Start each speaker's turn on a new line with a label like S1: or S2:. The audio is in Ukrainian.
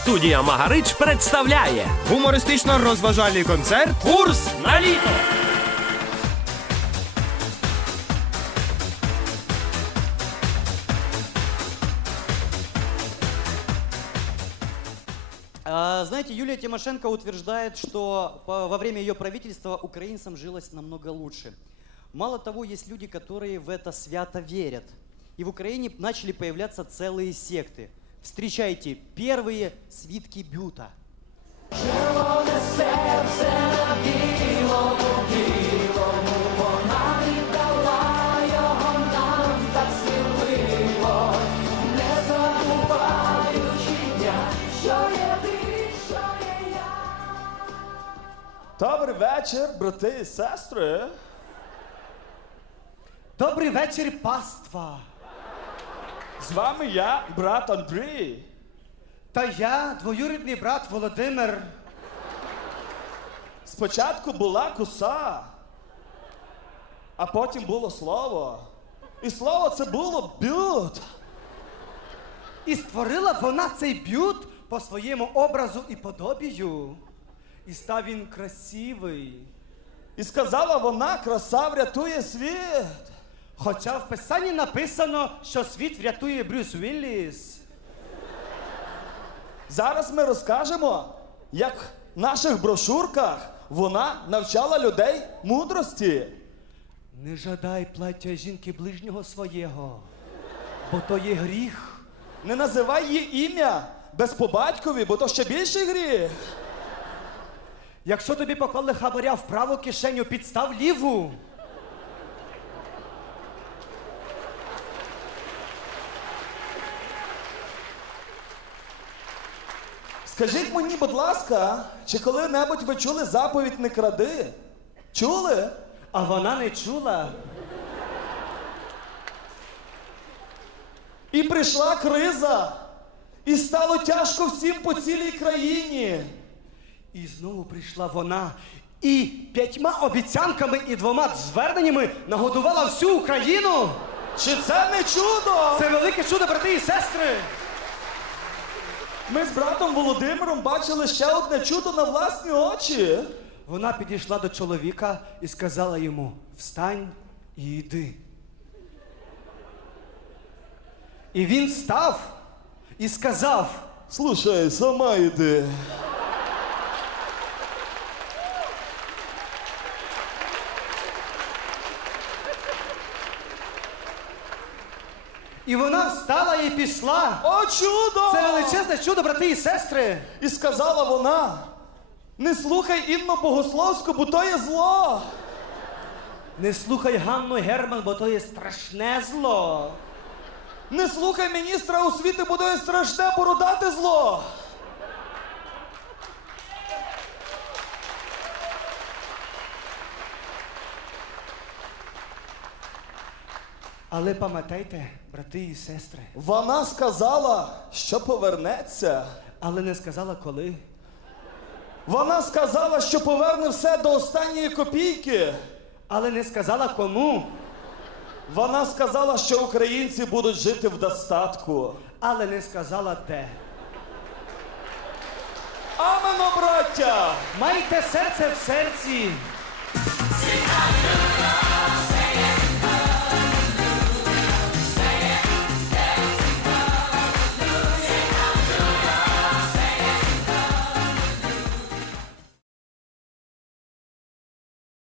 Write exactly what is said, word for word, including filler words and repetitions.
S1: Студія Магарич представляє
S2: гумористично-розважальний концерт
S1: «Курс на літо».
S3: Знаете, Юлия Тимошенко утверждает, что во время ее правительства украинцам жилось намного лучше. Мало того, есть люди, которые в это свято верят. И в Украине начали появляться целые секты. Встречайте первые свитки Бюта.
S4: Добрий вечір, брати і сестри.
S2: Добрий вечір, паства.
S4: З вами я, брат Андрій.
S2: Та я, двоюрідний брат Володимир.
S4: Спочатку була коса, а потім було слово. І слово це було бют.
S2: І створила вона цей бют по своєму образу і подобію. І став він красивий.
S4: І сказала вона, краса врятує світ.
S2: Хоча в писанні написано, що світ врятує Брюс Вілліс.
S4: Зараз ми розкажемо, як в наших брошурках вона навчала людей мудрості.
S2: Не жадай плаття жінки ближнього свого, бо то є гріх.
S4: Не називай її ім'я без по батькові, бо то ще більший гріх.
S2: Якщо тобі поклали хабаря в праву кишеню, підстав ліву.
S4: Скажіть мені, будь ласка, чи коли-небудь ви чули заповідь «Не кради»? Чули?
S2: А вона не чула.
S4: І прийшла криза, і стало тяжко всім по цілій країні.
S2: І знову прийшла вона, і п'ятьма обіцянками і двома зверненнями нагодувала всю Україну.
S4: Чи це не чудо?
S2: Це велике чудо, брати і сестри.
S4: Ми з братом Володимиром бачили ще одне чудо на власні очі.
S2: Вона підійшла до чоловіка і сказала йому: «Встань і йди». І він встав і сказав:
S4: «Слушай, сама йди».
S2: І вона встала і пішла.
S4: О, чудо!
S2: Це величезне чудо, брати і сестри.
S4: І сказала вона: «Не слухай Інну Богословську, бо то є зло».
S2: Не слухай Ганну Герман, бо то є страшне зло.
S4: Не слухай міністра освіти, бо то є страшне бородате зло.
S2: Але пам'ятайте, брати і сестри.
S4: Вона сказала, що повернеться.
S2: Але не сказала коли.
S4: Вона сказала, що поверне все до останньої копійки.
S2: Але не сказала кому.
S4: Вона сказала, що українці будуть жити в достатку.
S2: Але не сказала де.
S4: Амено, браття!
S2: Майте серце в серці.